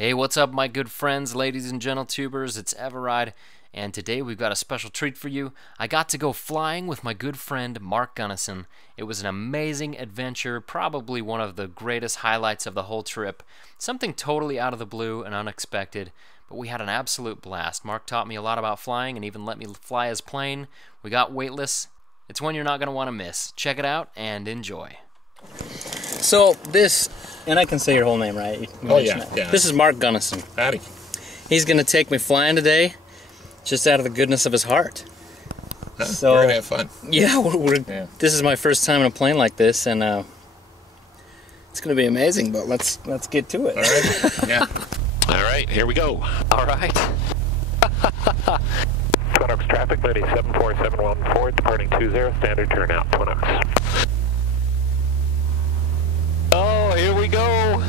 Hey, what's up, my good friends, ladies and gentle-tubers? It's eveRide, and today we've got a special treat for you. I got to go flying with my good friend Mark Gunnison. It was an amazing adventure, probably one of the greatest highlights of the whole trip. Something totally out of the blue and unexpected, but we had an absolute blast. Mark taught me a lot about flying and even let me fly his plane. We got weightless. It's one you're not going to want to miss. Check it out and enjoy. So this, and I can say your whole name, right? Oh yeah. This is Mark Gunnison. Howdy. He's going to take me flying today, just out of the goodness of his heart. So we're gonna have fun. Yeah, this is my first time in a plane like this, and it's going to be amazing. But let's get to it. All right. Yeah. All right. Here we go. All right. Twin Oaks traffic, ready 74714, departing 20, standard turnout, Twin Oaks. Oh, here we go.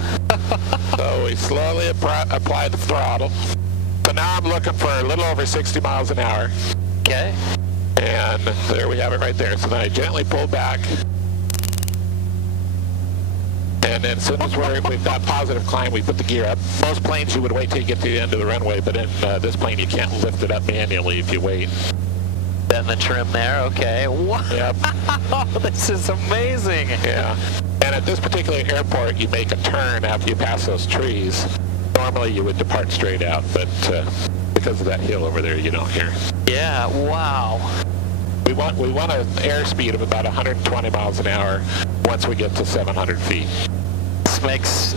So we slowly apply the throttle. So now I'm looking for a little over 60 miles an hour. Okay. And there we have it right there. So then I gently pull back. And then as soon as we've got positive climb, we put the gear up. Most planes you would wait till you get to the end of the runway, but in this plane you can't lift it up manually if you wait. Then the trim there, okay. Wow, yep. This is amazing. Yeah. And at this particular airport, you make a turn after you pass those trees. Normally you would depart straight out, but because of that hill over there, you don't here. Yeah, wow. We want an airspeed of about 120 miles an hour once we get to 700 feet. This makes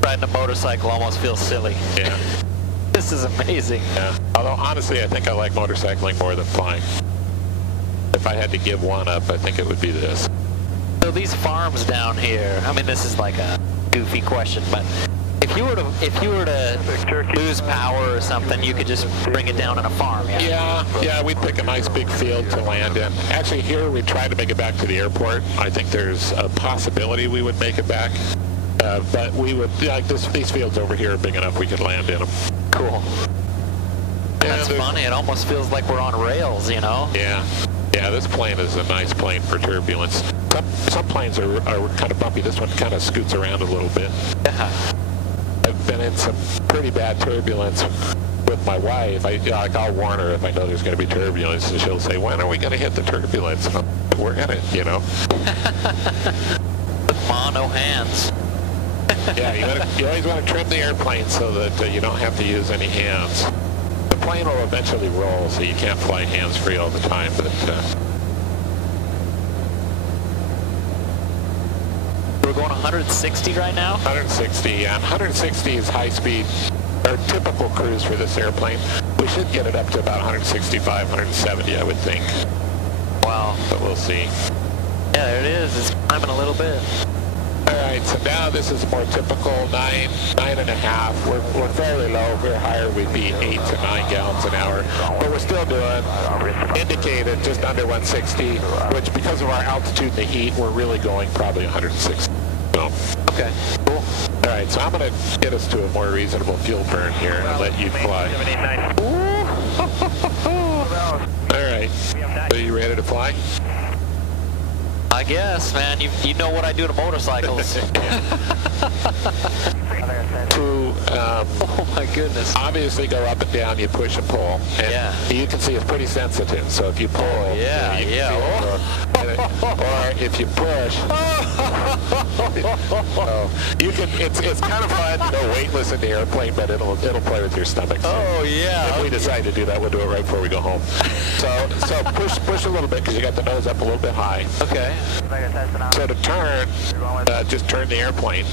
riding a motorcycle almost feel silly. Yeah. This is amazing. Yeah. Although honestly, I think I like motorcycling more than flying. If I had to give one up, I think it would be this. So these farms down here, I mean, this is like a goofy question, but if you were to lose power or something, you could just bring it down in a farm, yeah? Yeah, we'd pick a nice big field to land in. Actually, here we try to make it back to the airport. I think there's a possibility we would make it back, but we would, like these fields over here are big enough we could land in them. Cool. That's funny. It almost feels like we're on rails, you know? Yeah. Yeah, this plane is a nice plane for turbulence. Some planes are kind of bumpy. This one kind of scoots around a little bit. Yeah. I've been in some pretty bad turbulence with my wife. I'll warn her if I know there's going to be turbulence, and she'll say, "When are we going to hit the turbulence?" And we're going to, you know. Mono hands. Yeah, you always want to trim the airplane so that you don't have to use any hands. The plane will eventually roll, so you can't fly hands-free all the time, but... We're going 160 right now? 160, yeah. 160 is high speed, or typical cruise for this airplane. We should get it up to about 165, 170, I would think. Wow. But we'll see. Yeah, there it is. It's climbing a little bit. Alright, so now this is more typical 9.5. We're fairly low. If we're higher, we'd be 8 to 9 gallons an hour. But we're still doing indicated just under 160, which because of our altitude and the heat, we're really going probably 160. So, okay, cool. Alright, so I'm going to get us to a more reasonable fuel burn here and let you fly. Alright, so you ready to fly? I guess, man. You know what I do to motorcycles. Oh my goodness. Obviously go up and down, you push and pull. And yeah. You can see it's pretty sensitive, so if you pull, yeah, you can or if you push, you can. It's kind of fun to go weightless in the airplane, but it'll play with your stomach. So oh yeah. If we decide to do that, we'll do it right before we go home. So push a little bit because you got the nose up a little bit high. Okay. So to turn, just turn the airplane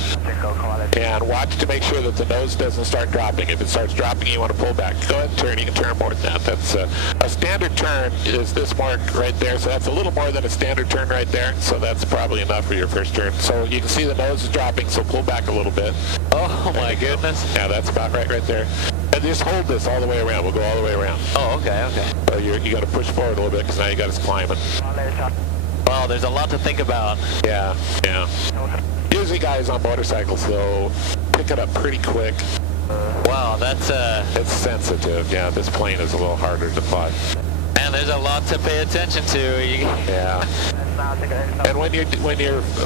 and watch to make sure that the nose doesn't start dropping. If it starts dropping, you want to pull back. Go ahead and turn. You can turn more than that. That's a standard turn is this mark right there. So that's a little more than a standard turn right there. So that's probably enough for your first turn. So you can see the nose is dropping. So pull back a little bit. Oh my goodness. Yeah, that's about right there. And just hold this all the way around. We'll go all the way around. Oh, okay. So you got to push forward a little bit because now you got us climbing. Wow, there's a lot to think about. Yeah. Usually guys on motorcycles, though, pick it up pretty quick. Wow, that's It's sensitive. Yeah, this plane is a little harder to fly. Man, there's a lot to pay attention to. Yeah. And when you're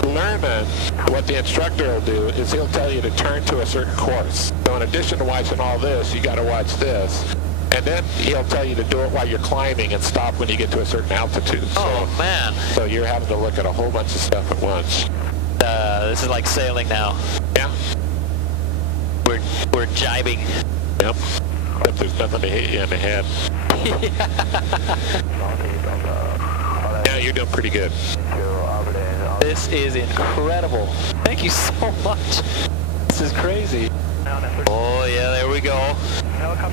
learning, what the instructor will do is he'll tell you to turn to a certain course. So in addition to watching all this, you got to watch this. And then he'll tell you to do it while you're climbing and stop when you get to a certain altitude. Oh, man. So you're having to look at a whole bunch of stuff at once. This is like sailing now. Yeah. We're jibing. Yep. Except there's nothing to hit you in the head. Yeah, you're doing pretty good. This is incredible. Thank you so much. This is crazy. Oh, yeah, there we go.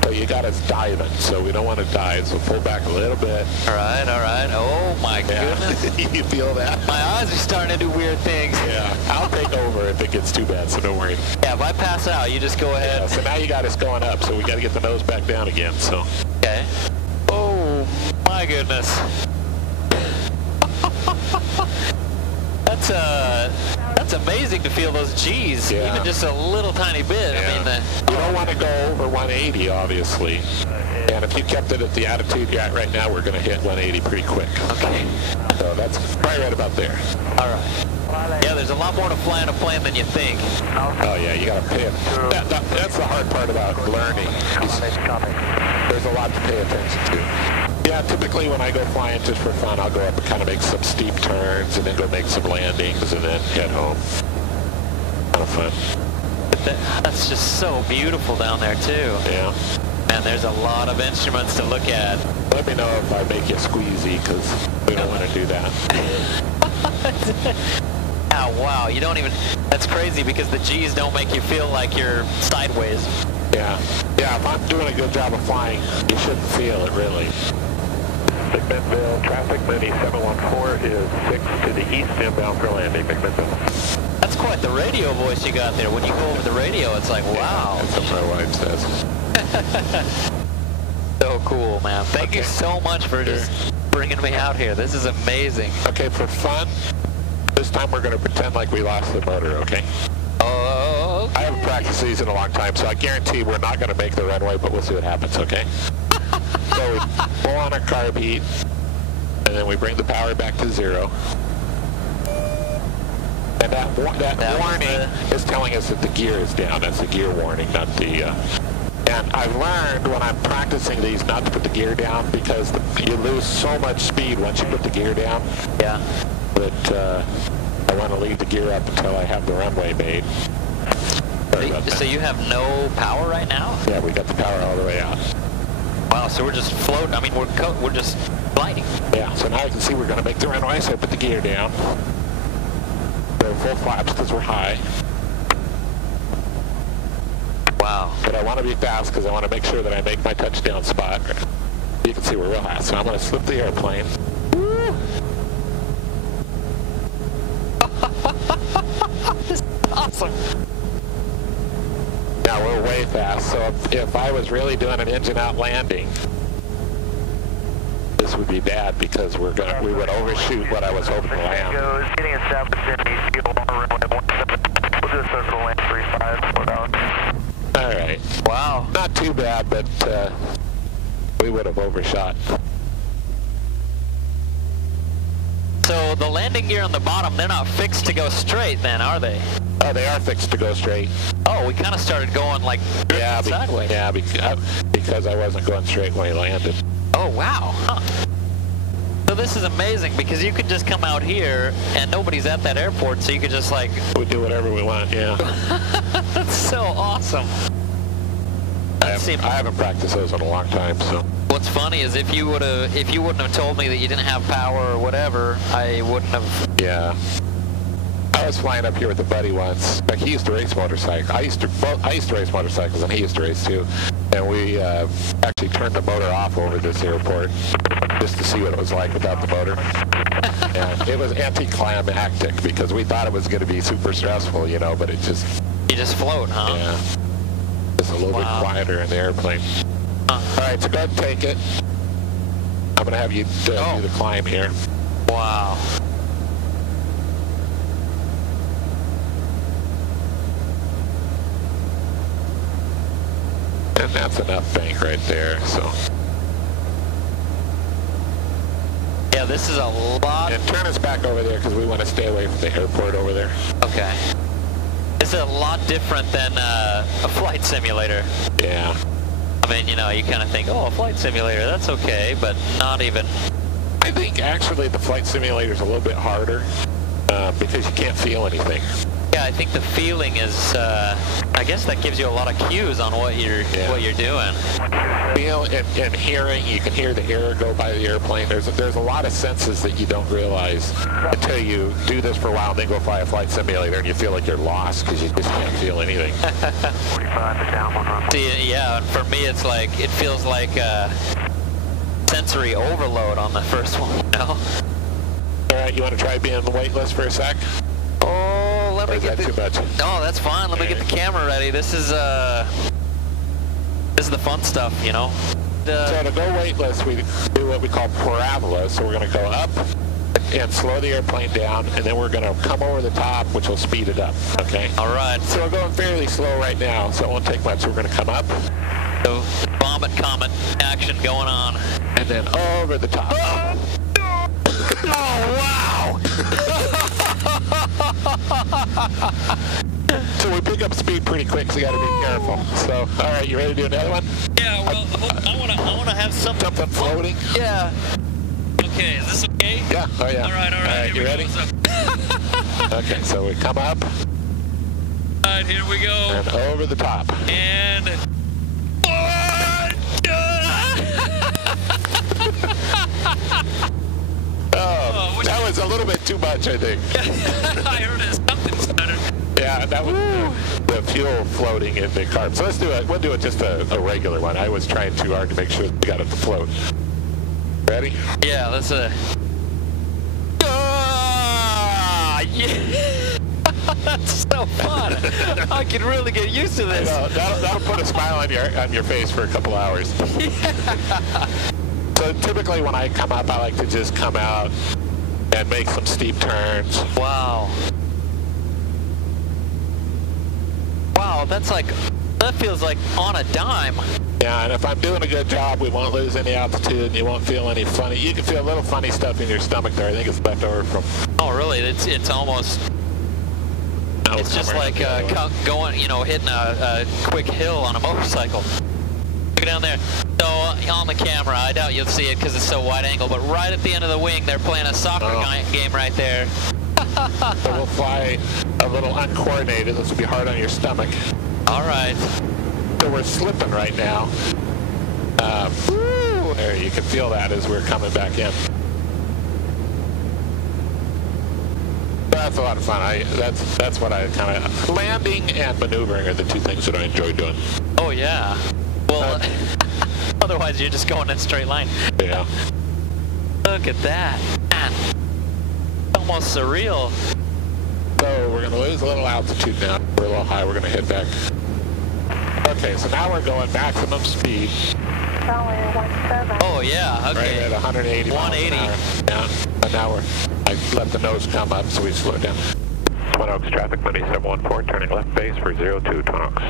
So you got us diving, so we don't want to dive, so pull back a little bit. All right, all right. Oh, my goodness. You feel that? My eyes are starting to do weird things. Yeah, I'll take over if it gets too bad, so don't worry. Yeah, if I pass out, you just go ahead. Yeah, so now you got us going up, so we got to get the nose back down again, so. Okay. Oh, my goodness. That's amazing to feel those G's, Yeah. even just a little tiny bit. Yeah. I mean, you don't want to go over 180, obviously. And if you kept it at the altitude you're at right now, we're going to hit 180 pretty quick. okay. So that's probably right about there. All right. Yeah, there's a lot more to flying a plane than you think. Oh yeah, you got to pay it. That's the hard part about learning. There's a lot to pay attention to. Yeah, typically when I go flying just for fun, I'll go up and kind of make some steep turns and then go make some landings and then head home. Kind of fun. But that's just so beautiful down there, too. Yeah. And there's a lot of instruments to look at. Let me know if I make you squeezy, because we don't want to do that. Oh, wow. You don't even... That's crazy because the G's don't make you feel like you're sideways. Yeah. Yeah, if I'm doing a good job of flying, you shouldn't feel it, really. McMinnville, traffic, Mooney 714 is 6 to the east, inbound for landing, McMinnville. That's quite the radio voice you got there. When you go over the radio, it's like, wow. That's what my wife says. So cool, man. Thank you so much for just bringing me out here. This is amazing. Okay, for fun, this time we're going to pretend like we lost the motor, okay? Oh, okay. I haven't practiced these in a long time, so I guarantee we're not going to make the runway, but we'll see what happens, okay? So we pull on our carb heat, and then we bring the power back to 0. And that warning is telling us that the gear is down. That's the gear warning, not the... And I've learned when I'm practicing these not to put the gear down because you lose so much speed once you put the gear down. Yeah. That I want to leave the gear up until I have the runway made. So you have no power right now? Yeah, we got the power all the way out. Wow, so we're just floating. I mean, we're just gliding. Yeah, so now you can see we're going to make the runway, so I put the gear down. They're full flaps because we're high. Wow. But I want to be fast because I want to make sure that I make my touchdown spot. You can see we're real fast, so I'm going to slip the airplane. This is awesome. Now we're way fast, so if I was really doing an engine-out landing, this would be bad because we would overshoot what I was hoping to land. Getting established in the field runway 17. We'll do a circle land 35, slow down. All right. Wow. Not too bad, but we would have overshot. So the landing gear on the bottom, they're not fixed to go straight then, are they? Oh, they are fixed to go straight. Oh, we kind of started going like sideways. Yeah, because I wasn't going straight when I landed. Oh, wow. Huh. So this is amazing because you could just come out here and nobody's at that airport, so you could just like... We do whatever we want, yeah. That's so awesome. I haven't practiced those in a long time, so... What's funny is if you wouldn't have told me that you didn't have power or whatever, I wouldn't have... Yeah. I was flying up here with a buddy once. Like, he used to race motorcycles. I used to race motorcycles, and he used to race too. And we actually turned the motor off over this airport just to see what it was like without the motor. And it was anticlimactic because we thought it was going to be super stressful, you know, but it just... You just float, huh? Yeah. Just a little bit quieter in the airplane. All right, so go ahead and take it. I'm going to have you do the climb here. Wow. And that's enough bank right there, so. Yeah, this is a lot. And turn us back over there because we want to stay away from the airport over there. Okay. It's a lot different than a flight simulator. Yeah. I mean, you know, you kind of think, oh, a flight simulator, that's okay, but not even. I think actually the flight simulator is a little bit harder because you can't feel anything. Yeah, I think the feeling is, I guess that gives you a lot of cues on what you're doing. Feel and hearing, you can hear the air go by the airplane. There's a lot of senses that you don't realize until you do this for a while and then go fly a flight simulator and you feel like you're lost because you just can't feel anything. 45 to down 1 run. See, yeah, and for me it's like, it feels like sensory overload on the first one, you know? Alright, you want to try being weightless for a sec? Oh, let Or me is get that too much? No, that's fine. Let me get the camera ready. This is the fun stuff, you know? So to go weightless, we do what we call parabola. So we're going to go up and slow the airplane down, and then we're going to come over the top, which will speed it up, okay? All right. So we're going fairly slow right now, so it won't take much. So we're going to come up. So, Vomit Comet action going on. And then over the top. Oh, wow! So we pick up speed pretty quick, so you got to be careful. So, all right, you ready to do another one? Yeah, well, I wanna have something. Something floating? Yeah. Okay, is this okay? Yeah, oh yeah. All right, you ready? Okay, so we come up. All right, here we go. And over the top. And... Oh, that was a little bit too much, I think. I heard it. Something stuttered. Yeah, that was the fuel floating in the carb. So let's do it. We'll do it just a regular one. I was trying too hard to make sure we got it to float. Ready? Yeah, let's yeah. That's so fun. I can really get used to this. That'll put a smile on your face for a couple hours. Yeah. So typically when I come up, I like to just come out and make some steep turns. Wow. Wow, that feels like on a dime. Yeah, and if I'm doing a good job, we won't lose any altitude, and you won't feel any funny. You can feel a little funny stuff in your stomach there. I think it's left over from... Oh, really? It's almost... It's just like going, you know, hitting a quick hill on a motorcycle. Look down there. So on the camera, I doubt you'll see it because it's so wide angle, but right at the end of the wing, they're playing a soccer game right there. So we'll fly a little uncoordinated. This will be hard on your stomach. All right. So we're slipping right now. There, you can feel that as we're coming back in. That's a lot of fun. That's what I kind of... Landing and maneuvering are the two things that I enjoy doing. Oh, yeah. Well, otherwise you're just going in a straight line. Yeah. Look at that. Man. Almost surreal. So we're going to lose a little altitude now. We're a little high. We're going to head back. Okay, so now we're going maximum speed. Oh, yeah. Okay. Right at 180 miles 180. an hour. Yeah. And now I let the nose come up, so we slow down. Twin Oaks traffic, Mooney 714, turning left base for 02 Twin Oaks.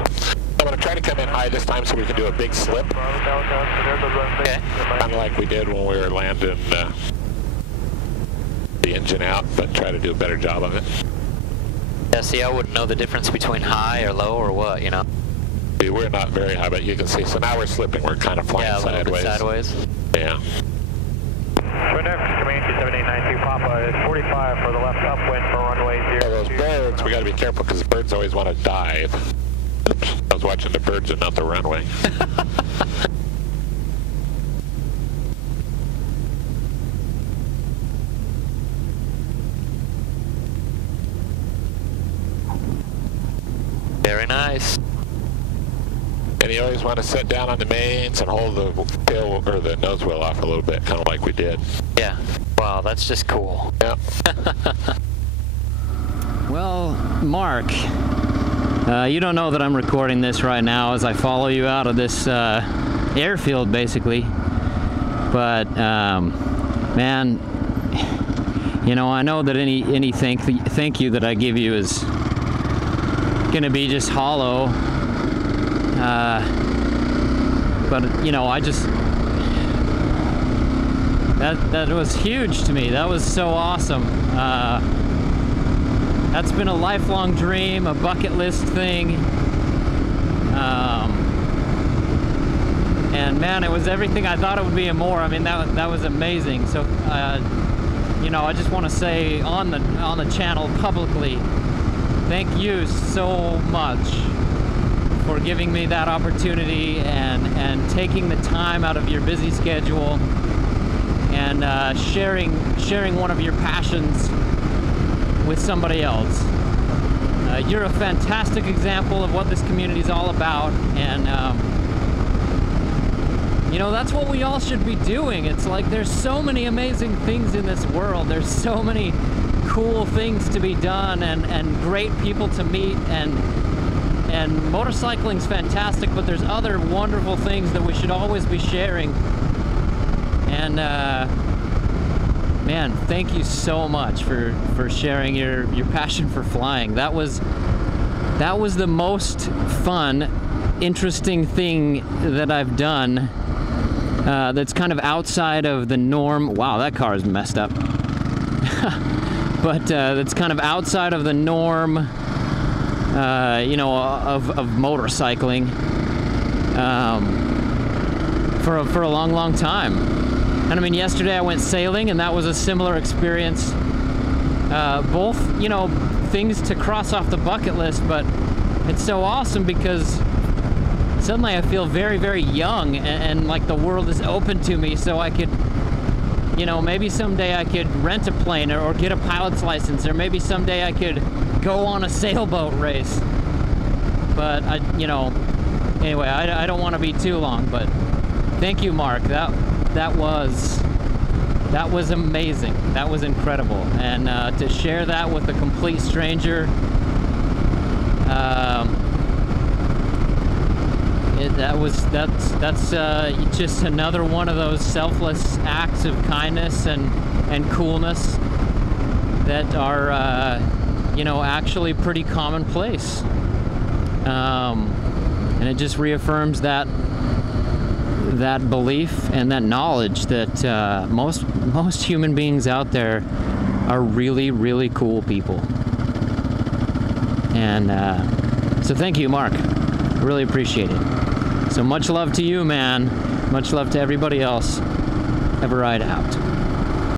I'm going to try to come in high this time so we can do a big slip. Okay. Kind of like we did when we were landing the engine out, but try to do a better job of it. Yeah, see, I wouldn't know the difference between high or low or what, you know? We're not very high, but you can see. So now we're slipping. We're kind of flying sideways. Sideways. Yeah. Twin Oaks, Command 7892 Papa is 45 for the left upwind for runway 02. Those birds, we got to be careful because the birds always want to dive. Oops, I was watching the birds and not the runway. Very nice. And you always want to sit down on the mains and hold the tail or the nose wheel off a little bit, kind of like we did. Yeah. Wow, that's just cool. Yeah. Well, Mark, you don't know that I'm recording this right now as I follow you out of this airfield, basically. But, man, you know, I know that any thank you that I give you is gonna be just hollow. But you know, I just that was huge to me. That was so awesome. That's been a lifelong dream, a bucket list thing. And man, it was everything I thought it would be and more. I mean, that was amazing. So, you know, I just want to say on the channel publicly, thank you so much for giving me that opportunity and taking the time out of your busy schedule and sharing one of your passions with somebody else. You're a fantastic example of what this community is all about, and you know, that's what we all should be doing. It's like there's so many amazing things in this world. There's so many cool things to be done and great people to meet, and motorcycling's fantastic, but there's other wonderful things that we should always be sharing. And man, thank you so much for sharing your passion for flying. That was the most fun, interesting thing that I've done. That's kind of outside of the norm. Wow, that car is messed up. But that's kind of outside of the norm, you know, of motorcycling for a long, long time. And I mean, yesterday I went sailing, and that was a similar experience. Both, you know, things to cross off the bucket list, but it's so awesome because suddenly I feel very, very young, and like the world is open to me, so I could, you know, maybe someday I could rent a plane or get a pilot's license, or maybe someday I could go on a sailboat race. But you know, anyway, I don't want to be too long, but thank you, Mark. That was amazing. That was incredible, and to share that with a complete stranger, that's just another one of those selfless acts of kindness and coolness that are you know, actually pretty commonplace, and it just reaffirms that belief and that knowledge that most human beings out there are really, really cool people. And so thank you, Mark. Really appreciate it. So much love to you, man. Much love to everybody else. eveRide out.